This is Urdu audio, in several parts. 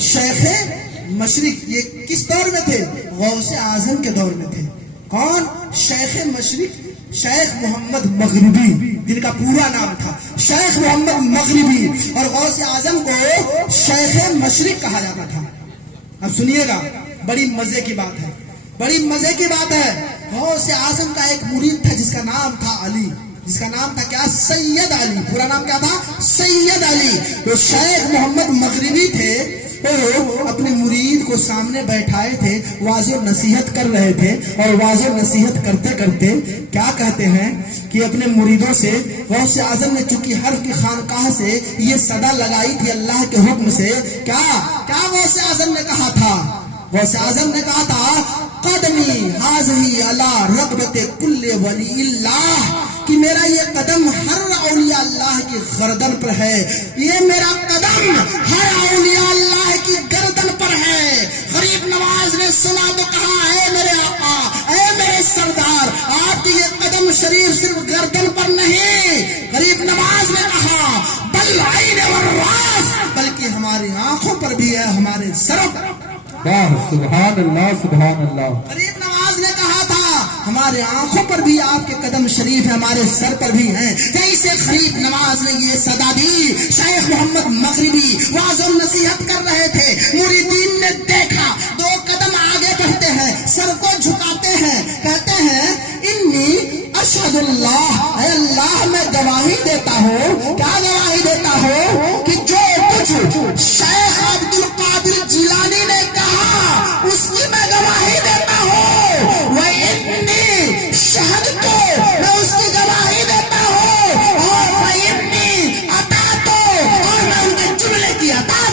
شیخ مشرق یہ کس دور میں تھے؟ غوث اعظم کے دور میں تھے. کون؟ شیخ مشرق شیخ محمد مغربی، جن کا پورا نام تھا شیخ محمد مغربی، اور غوث اعظم کو شیخ مشرق کہا جاتا تھا. اب سنیے گا، بڑی مزے کی بات ہے، بڑی مزے کی بات ہے. غوث اعظم کا ایک مرید تھا جس کا نام تھا علی، جس کا نام تھا کیا؟ سید علی. پورا نام کیا تھا؟ سید علی. تو شیخ محمد مغربی تھے، تو اپنے مرید کو سامنے بیٹھائے تھے، واض و نصیحت کر رہے تھے، اور واض و نصیحت کرتے کرتے کیا کہتے ہیں کہ اپنے مریدوں سے غوث اعظم نے چونکہ حرف کی خانقاہ سے یہ صدا لگائی تھی اللہ کے حکم سے، کیا غوث اعظم نے کہا تھا؟ غوث اعظم نے کہا تھا قدمی حاضی علی رغبت کل ولی اللہ، کہ میرا یہ قدم ہر اولیاء اللہ کی گردن پر ہے، یہ میرا قدم ہر اولیاء اللہ کی گردن پر ہے. غریب نواز نے سنا تو کہا اے میرے آقا، اے میرے سردار، آپ کی یہ قدم شریف صرف گردن پر نہیں، غریب نواز نے کہا بل عین والراس، بلکہ ہماری آنکھوں پر بھی ہے، ہمارے سروں پر. سبحان اللہ سبحان اللہ. غریب نواز نے کہا تھا ہمارے آنکھوں پر بھی آپ کے قدم شریف ہے، ہمارے سر پر بھی ہیں. جیسے غریب نواز نے یہ صدا دی، شیخ محمد مغربی واعظ و نصیحت کر رہے تھے، مریدین نے دیکھا 2 قدم آگے بڑھتے ہیں، سر کو جھکاتے ہیں، کہتے ہیں انی اشہد اللہ، اے اللہ میں گواہی دیتا ہوں. کیا گواہی دیتا ہوں؟ کہ جو کچھ شیخ عبد القادر جیلانی نے کہا اس کی میں گواہی دیتا ہوں. وہ انی شہد کو میں اس کی گواہی دیتا ہوں، اور وہ انی عطا تو، اور میں ان کے جملے کی اطاعت.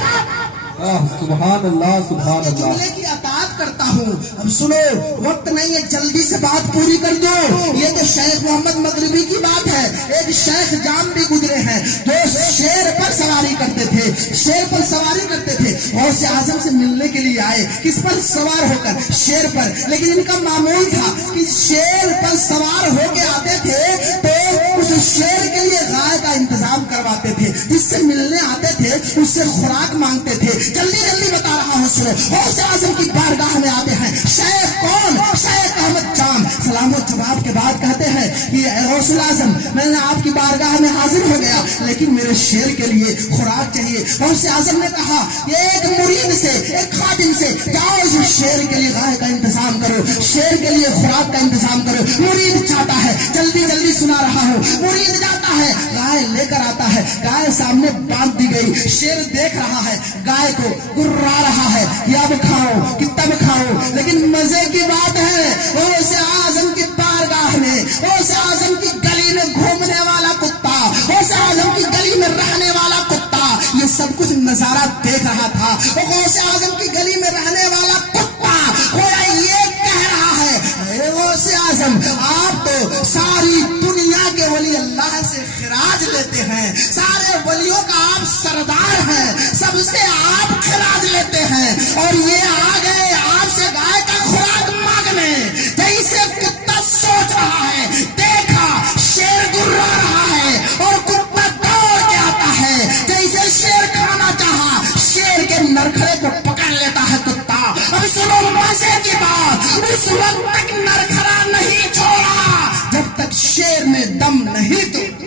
سبحان اللہ سبحان اللہ. جملے کی اطاعت کرتا ہوں. اب سنو، وقت نہیں ہے، جلدی سے بات پوری کر دو. یہ تو شیخ محمد مغربی کی بات ہے. ایک شیخ جام بھی گزرے ہیں جو شیر پر سواری کرتے تھے، شیر پر سواری کرتے تھے. غوث اعظم سے ملنے کے لیے آئے، کس پر؟ سوار ہو کر، شیر پر. لیکن ان کا معمول تھا کہ شیر پر سوار ہو کے آتے تھے تو اس شیر کے لیے گائے کا انتظام کرواتے تھے، جس سے ملنے آتے تھے اس سے خوراک مانگتے تھے. جلدی جلدی بتا رہا ہوں، سنو. غوث اعظم کی بارگاہ میں آتے ہیں. شیخ کون؟ شیخ احمد جام. سلام و جواب کے بعد کہتے ہیں کہ اے غوث اعظم، میں نے آپ کی بارگاہ میں حاضر ہو گیا، لیکن میرے شیر کے لیے خوراک چاہیے. غوث اعظم نے کہا ایک مرید سے، ایک خادم سے جاؤ اس شیر کے لیے گائے کا انتظام کرو، شیر کے لیے خوراک کا انتظام کرو. مرید چاہتا ہے، جلدی جلدی سنا رہا ہوں. مرید جاتا ہے، گائے لے کر آتا ہے، گائے سامنے باندھ دی گئی. شیر دیکھ رہا ہے، گائے کو گرا رہا ہے کہ اب کھاؤ کہ تب کھاؤ. لیکن مزے کی بات ہے، غوث اعظم کی بارگاہ میں، غوث اعظم کی گلی میں گھومنے والا کتا، غوث اعظم کی گلی میں رہنے والا کتا یہ سب کچھ نظارہ دیکھ رہا تھا. غوث اعظم کی گلی میں رہنے والا کتا گویا یہ کہہ رہا ہے اے غوث اعظم، آپ تو ساری دنیا کے ولی اللہ سے خراج لیتے ہیں، سارے ولیوں کا آپ سردار ہیں، سب سے آپ خراج لیتے ہیں، اور یہ آ گئے آپ سے گائے کا خوراک مانگنے. جیسے کتا سوچ رہا ہے، دیکھا شیر گرا رہا ہے اور کتا دوڑ کے آتا ہے. جیسے شیر کھانا چاہا، شیر کے نرکھڑے کو پکڑ لیتا ہے کتا. اب سنو مزے کی بات، اس وقت تک نرکھڑا نہیں چھوڑا جب تک شیر نے دم نہیں توڑا.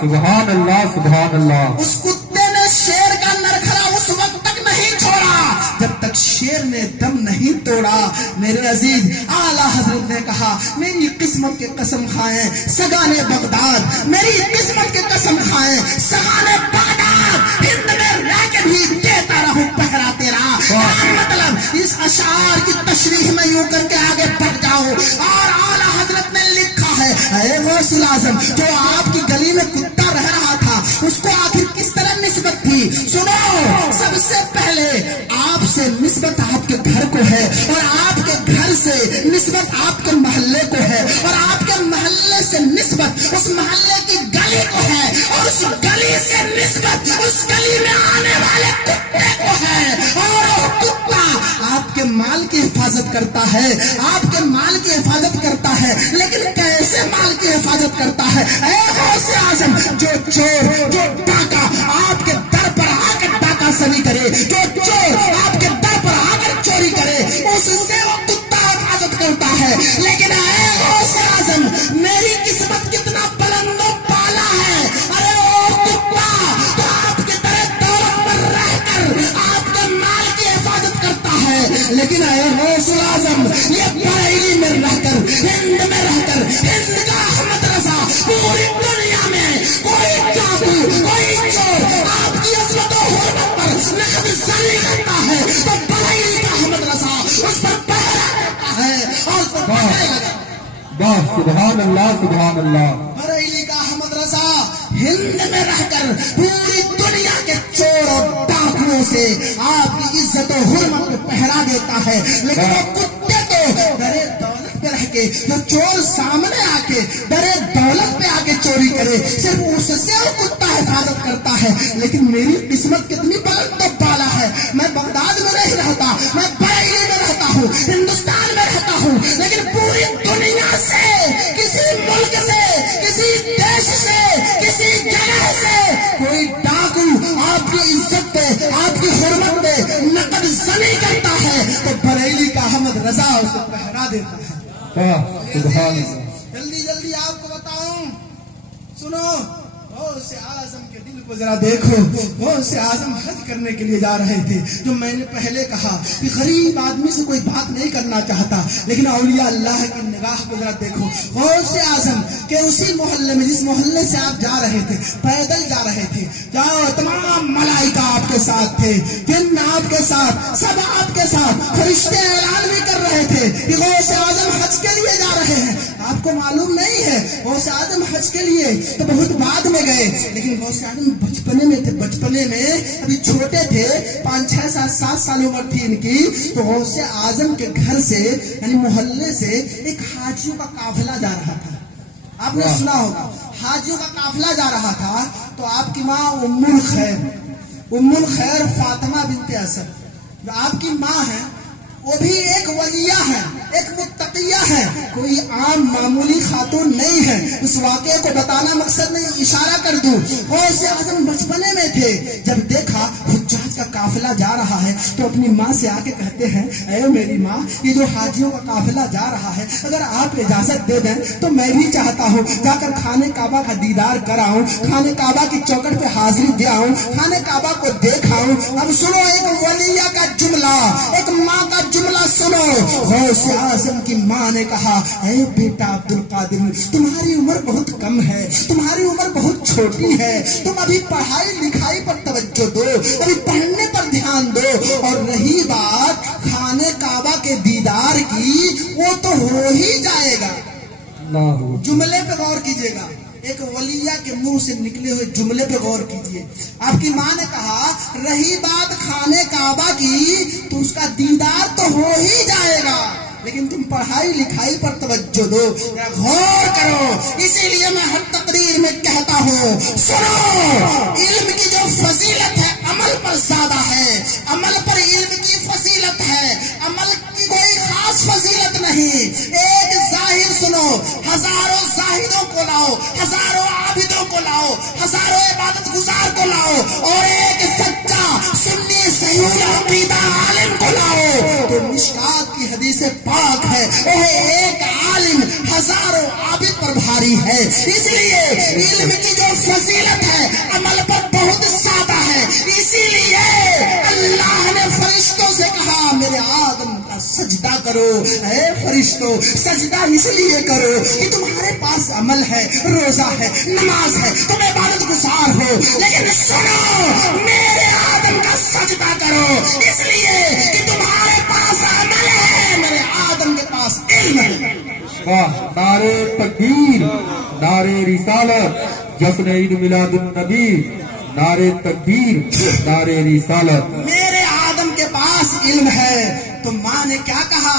سبحان اللہ سبحان اللہ. اس کتے نے شیر کا نرکھڑا اس وقت تک نہیں چھوڑا جب تک شیر نے دم نہیں توڑا. میرے عزیز اعلیٰ حضرت نے کہا میری قسمت کے قسم کھائیں سگانے بغداد، میری قسمت کے قسم کھائیں سگانے بغداد، ہند میں رہ کے بھی دیتا رہوں پہرا تیرا. مطلب اس اشعار کی تشریح میں یوں کر کے آگے بڑھ جاؤ. اور اعلیٰ حضرت نے لکھا ہے اے غوث اعظم، جو آپ کی گلی میں کتا رہ رہا تھا اس کو آخر کس طرح نسبت تھی؟ سنو، سب سے پہلے آپ سے نسبت آپ کے گھر کو ہے، اور آپ کے گھر سے نسبت آپ کے محلے کو ہے، اور آپ کے محلے سے نسبت اس محلے کی گلی کو ہے، اور اس گلی سے نسبت اس گلی میں آنے والے کتے کو ہے. اور وہ کتا آپ کے مال کی حفاظت کرتا ہے، آپ کے مال کی حفاظت کرتا ہے. لیکن کیسے مال کی حفاظت کرتا ہے؟ اے غوث اعظم، جو چور، جو ڈاکہ آپ کے در پر آ کے ڈاکہ سنی کرے کرے، جو چور آپ کے در پر آ کر چوری کرے اس سے وہ کتا حفاظت کرتا ہے۔ لیکن اے غوث اعظم میری قسمت کتنا بلند و بالا ہے، ارے او کتا تو آپ کے در دولت پر رہ کر آپ کے مال کی حفاظت کرتا ہے، لیکن اے غوث اعظم یہ بریلی میں رہ کر، ہند میں رہ کر، ہند کا احمد رضا پوری دنیا میں کوئی ڈاکو کوئی چور آپ کی عظمت و حرمت پر نقد زنی کرتا ہے تو بریلی کا احمد رضا اس پر پہرا کرتا ہے اور اس پر پہرا لگا۔ سبحان اللہ سبحان اللہ۔ بریلی کا احمد رضا ہند میں رہ کر پوری دنیا کے چور اور ڈاکوؤں سے آپ کی عزت و حرمت کو پہرا دیتا ہے، لیکن وہ کتے تو درے دولت پہ رہ کے، جو چور سامنے آ کے درے دولت پہ آ کے چوری کرے صرف اس سے وہ کتا حفاظت کرتا ہے۔ لیکن میری قسمت کتنی بلند و بالا ہے، میں بغداد میں نہیں رہتا، میں بریلی میں رہتا ہوں، ہندوستان میں رہتا ہوں، لیکن پوری دنیا سے کسی ملک سے کسی دیش سے کسی جگہ سے کوئی ڈاکو آپ کی عزت پہ آپ کی حرمت پہ نقد زنی کرتا ہے تو بریلی کا احمد رضا اسے پہرا دیتا ہے۔ سبحان اللہ۔ جلدی جلدی آپ کو بتاؤں، سنو غوث اعظم کے دل کو ذرا دیکھو۔ غوث اعظم حج کرنے کے لیے جا رہے تھے، جو میں نے پہلے کہا کہ غریب آدمی سے کوئی بات نہیں کرنا چاہتا، لیکن اولیاء اللہ کی نگاہ کو ذرا دیکھو۔ غوث اعظم کے اسی محلے میں جس محلے سے آپ جا رہے تھے، پیدل جا رہے تھے، جاؤ تمام ملائکہ آپ کے ساتھ تھے، جن آپ کے ساتھ، سب آپ کے ساتھ، فرشتے اعلان بھی کر رہے تھے کہ غوث اعظم حج کے لیے جا رہے ہیں۔ آپ کو معلوم نہیں ہے غوث اعظم حج کے لیے تو بہت بعد میں گئے، لیکن غوث اعظم بچپنے میں تھے، بچپنے میں ابھی چھوٹے تھے، 5 6 7 سال عمر تھی ان کی، تو غوث اعظم کے گھر سے یعنی محلے سے ایک حاجیوں کا قافلہ جا رہا تھا۔ آپ نے سنا ہوگا حاجیوں کا قافلہ جا رہا تھا، تو آپ کی ماں ام الخیر فاطمہ بنت اسد جو آپ کی ماں ہے وہ بھی ایک ولیہ ہے، ایک متقیہ ہے، کوئی عام معمولی خاتون نہیں ہے۔ اس واقعے کو بتانا مقصد نہیں، اشارہ کر دوں۔ غوث اعظم بچپنے میں تھے، جب دیکھا حجاج کا قافلہ جا رہا ہے تو اپنی ماں سے آ کے کہتے ہیں اے میری ماں، یہ جو حاجیوں کا قافلہ جا رہا ہے اگر آپ اجازت دے دیں تو میں بھی چاہتا ہوں جا کر خانہ کعبہ کا دیدار کراؤں، خانہ کعبہ کی چوکٹ پہ حاضری دے آؤں، خانہ کعبہ کو دیکھاؤں۔ اب سنو ایک ولیہ کا جملہ، ایک ماں کا جملہ سنو۔ غوث اعظم کی ماں نے کہا اے بیٹا عبد القادر، تمہاری عمر بہت کم ہے، تمہاری عمر بہت چھوٹی ہے، تم ابھی پڑھائی لکھائی پر توجہ دو، ابھی پڑھنے پر دھیان دو، اور رہی بات خانہ کعبہ کے دیدار کی وہ تو ہو ہی جائے گا۔ جملے پہ غور کیجیے گا، ایک ولیہ کے منہ سے نکلے ہوئے جملے پہ غور کیجیے۔ آپ کی ماں نے کہا رہی بات خانہ کعبہ کی تو اس کا دیدار تو ہو ہی جائے گا، لیکن تم پڑھائی لکھائی پر توجہ دو، غور کرو۔ اسی لیے میں ہر تقریر میں کہتا ہوں سنو، علم کی جو فضیلت ہے عمل پر زیادہ ہے، عمل پر علم کی فضیلت ہے، عمل کی کوئی خاص فضیلت نہیں۔ ایک ظاہر سنو، ہزاروں زاہدوں کو لاؤ، ہزاروں عابدوں کو لاؤ، ہزاروں عبادت گزار کو لاؤ، اور ایک سچا سنی صحیح عقیدہ عالم کو لاؤ تو مشکات کی حدیث پاک ہے وہ ایک عالم ہزاروں عابد پر بھاری ہے۔ اس لیے علم کی جو فضیلت ہے عمل پر بہت زیادہ ہے، اسی لیے اللہ نے فرشتوں سے کہا میرے آدم کا سجدہ کرو۔ اے فرشتوں، سجدہ اس لیے کرو کہ تمہارے پاس عمل ہے، روزہ ہے، نماز ہے، تم عبادت گزار ہو، لیکن سنو میرے آدم کا سجدہ کرو اس لیے کہ تمہارے پاس عمل ہے، میرے آدم کے پاس علم ہے۔ نعرے تکبیر، نعرے رسالت، جشن عید میلاد النبی، نعرے تکبیر، نعرے رسالت۔ میرے آدم کے پاس علم ہے، تو ماں نے کیا کہا؟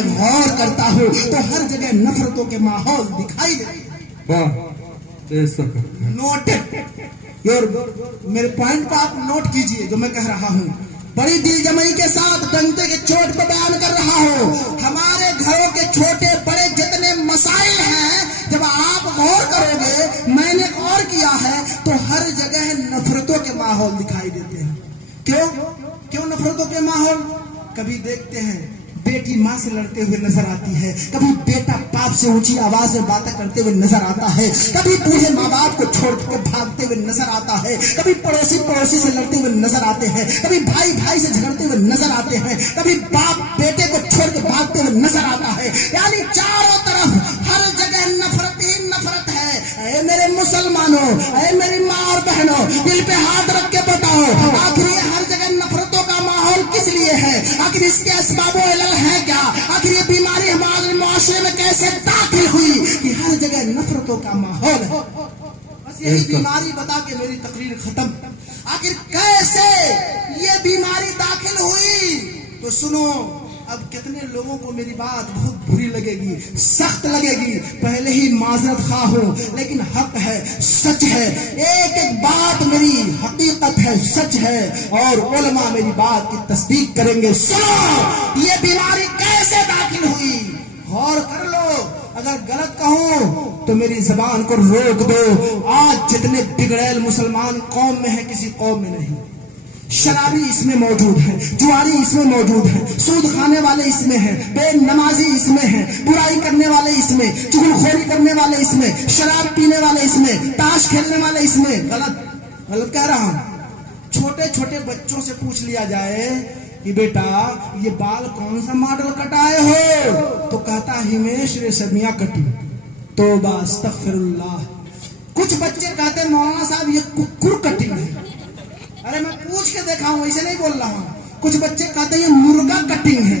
میں غور کرتا ہوں تو ہر جگہ نفرتوں کے ماحول دکھائی دیتے ہیں. واہ بے شک. نوٹ میرے پوائنٹ کو آپ نوٹ کیجئے جو میں کہہ رہا ہوں. بڑی دل جمعی کے ساتھ ڈنڈے کے چوٹ پہ بیان کر رہا ہوں. ہمارے گھروں کے چھوٹے بڑے جتنے مسائل ہیں جب آپ غور کرو گے, میں نے غور کیا ہے تو ہر جگہ نفرتوں کے ماحول دکھائی دیتے ہیں. کیوں نفرتوں کے ماحول؟ کبھی دیکھتے ہیں بیٹی ماں سے لڑتے ہوئے نظر آتی ہے, کبھی بیٹا باپ سے اونچی آواز میں باتیں کرتے ہوئے نظر آتا ہے, کبھی بوڑھے ماں باپ کو چھوڑ کے بھاگتے ہوئے نظر آتا ہے, کبھی پڑوسی سے لڑتے ہوئے نظر آتے ہیں, کبھی بھائی سے جھگڑتے ہوئے نظر آتے ہیں, کبھی باپ بیٹے کو چھوڑ کے بھاگتے ہوئے نظر آتا ہے. یعنی چاروں طرف ہر جگہ نفرت ہی نفرت ہے. اے میرے مسلمانوں, اے میری ماں اور بہنوں, دل پہ ہاتھ رکھ کے بتاؤ آخر یہ ہر جگہ نفرتوں کا ماحول کس لیے ہے؟ آخر اس کے اسباب و علل ہے کیا؟ آخر یہ بیماری ہمارے معاشرے میں کیسے داخل ہوئی کہ ہر جگہ نفرتوں کا ماحول ہے؟ بس یہی بیماری بتا کے میری تقریر ختم. آخر کیسے یہ بیماری داخل ہوئی؟ تو سنو, اب کتنے لوگوں کو میری بات بہت بری لگے گی, سخت لگے گی, پہلے ہی معذرت خواہ ہوں, لیکن حق ہے, سچ ہے. ایک ایک بات میری حقیقت ہے, سچ ہے, اور علماء میری بات کی تصدیق کریں گے. سنو یہ بیماری کیسے داخل ہوئی, غور کر لو. اگر غلط کہوں تو میری زبان کو روک دو. آج جتنے بگڑیل مسلمان قوم میں ہیں کسی قوم میں نہیں. شرابی اس میں موجود ہے, جواری اس میں موجود ہے, سود کھانے والے اس میں ہیں, بے نمازی اس میں ہیں, برائی کرنے والے اس میں, چغل خوری کرنے والے اس میں, شراب پینے والے اس میں, تاش کھیلنے والے اس میں. غلط کہہ رہا ہوں. چھوٹے چھوٹے بچوں سے پوچھ لیا جائے کہ بیٹا یہ بال کون سا ماڈل کٹائے ہو, تو کہتا ہمیش ریشمیاں کٹی. توبہ استغفر اللہ. کچھ بچے کہتے مولانا صاحب یہ ککر کٹنگ ہے. ارے میں پوچھ کے دیکھا ہوں, ایسے نہیں بول رہا ہوں. کچھ بچے کہتے ہیں یہ مرغا کٹنگ ہے.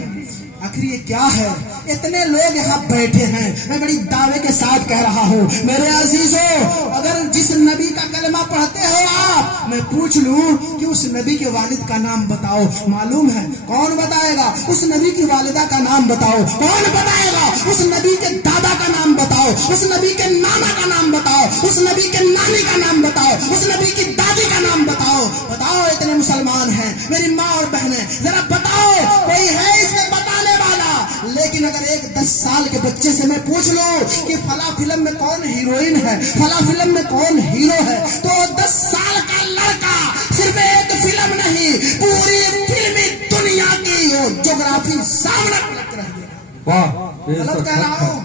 آخر یہ کیا ہے؟ اتنے لوگ یہاں بیٹھے ہیں, میں بڑی دعوے کے ساتھ کہہ رہا ہوں میرے عزیزوں, اگر جس نبی کا کلمہ پڑھتے ہو آپ, میں پوچھ لوں کہ اس نبی کے والد کا نام بتاؤ, معلوم ہے کون بتائے گا؟ اس نبی کی والدہ کا نام بتاؤ, کون بتائے گا؟ اس نبی کے دادا کا نام بتاؤ, اس نبی کے نانا کا نام بتاؤ, اس نبی کے نانی کا نام بتاؤ, اس نبی کی دادی کا نام بتاؤ. بتاؤ اتنے مسلمان ہیں میری ماں اور بہنیں, ذرا بتاؤ کوئی ہے اس میں بتانے والا. لیکن اگر ایک 10 سال کے بچے سے میں پوچھ لوں کہ فلاں فلم میں کون ہیروئن ہے, فلاں فلم میں کون ہیرو ہے, تو 10 سال کا لڑکا صرف ایک فلم نہیں پوری فلمی دنیا کی جغرافی سامنے رہ گیا. غلط کہہ رہا ہوں؟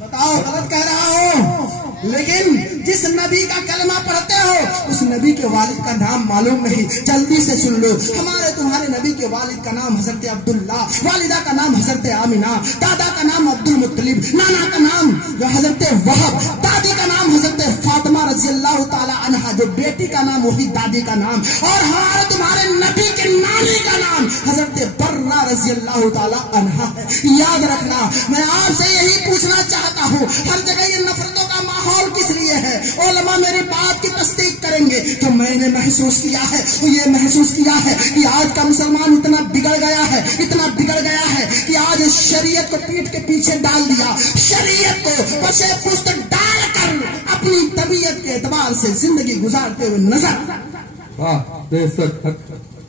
بتاؤ غلط کہہ رہا ہوں؟ لیکن جس نبی کا کلمہ پڑھتے ہو اس نبی کے والد کا نام معلوم نہیں. جلدی سے سن لو, ہمارے تمہارے نبی کے والد کا نام حضرت عبداللہ, والدہ کا نام حضرت آمینہ, دادا کا نام عبد المطلب, نانا کا نام جو حضرت وہب, دادی کا نام حضرت فاطمہ رضی اللہ تعالی عنہا, جو بیٹی کا نام وہی دادی کا نام, اور ہمارے تمہارے نبی کے نانی کا نام حضرت برہ رضی اللہ تعالی عنہا ہے. یاد رکھنا, میں آپ سے یہی پوچھنا چاہتا ہوں, ہر جگہ یہ نفرتوں کا ماحول کس لیے ہے؟ علماء میری بات کی تصدیق کریں گے. جو میں نے محسوس کیا ہے وہ یہ محسوس کیا ہے کہ آج کا مسلمان اتنا بگڑ گیا ہے, اتنا بگڑ گیا ہے کہ آج شریعت کو پیٹ کے پیچھے ڈال دیا, شریعت کو پسے پشت ڈال کر اپنی طبیعت کے اعتبار سے زندگی گزارتے ہوئے نظر.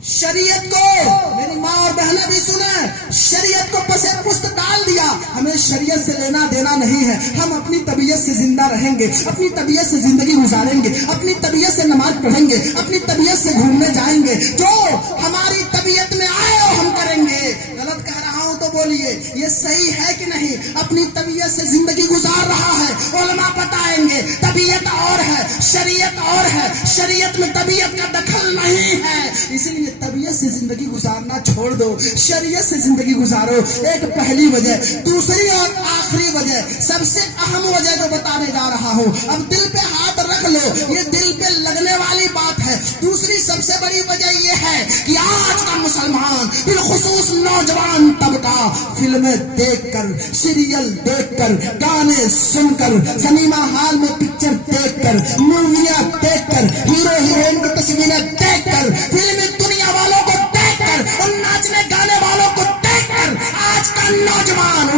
شریعت کو میری ماں اور بہنیں بھی سنیں, شریعت کو پسے پشت ڈال دیا. ہمیں شریعت سے لینا دینا نہیں ہے. ہم اپنی طبیعت سے زندہ رہیں گے, اپنی طبیعت سے زندگی گزاریں گے, اپنی طبیعت سے نماز پڑھیں گے, اپنی طبیعت سے گھومنے جائیں گے. جو ہماری طبیعت میں آئے وہ ہم کریں گے. غلط کہہ رہا ہوں تو بولیے, یہ صحیح ہے کہ نہیں؟ اپنی طبیعت سے زندگی گزار رہا ہے, علماء بتائیں گے طبیعت اور ہے, شریعت اور ہے. شریعت میں طبیعت کا دخل نہیں ہے, اس لیے طبیعت سے زندگی گزارنا چھوڑ دو, شریعت سے زندگی گزارو. ایک پہلی وجہ. دوسری اور آخری وجہ, سب سے اہم وجہ جو بتانے جا رہا ہوں, اب دل پہ ہاتھ رکھ لو, یہ دل پہ لگنے والی بات ہے. دوسری سب سے بڑی وجہ یہ ہے کہ آج کا مسلمان بالخصوص نوجوان طبقہ فلمیں دیکھ کر, سیریل دیکھ کر, گانے سن کر, سنیما ہال میں پکچر دیکھ کر, موویاں دیکھ کر, ہیرو ہیروئن کی تصویریں دیکھ کر, فلمی دنیا والوں کو دیکھ کر, اور ناچنے گانے والوں کو دیکھ کر آج کا نوجوان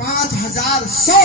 5100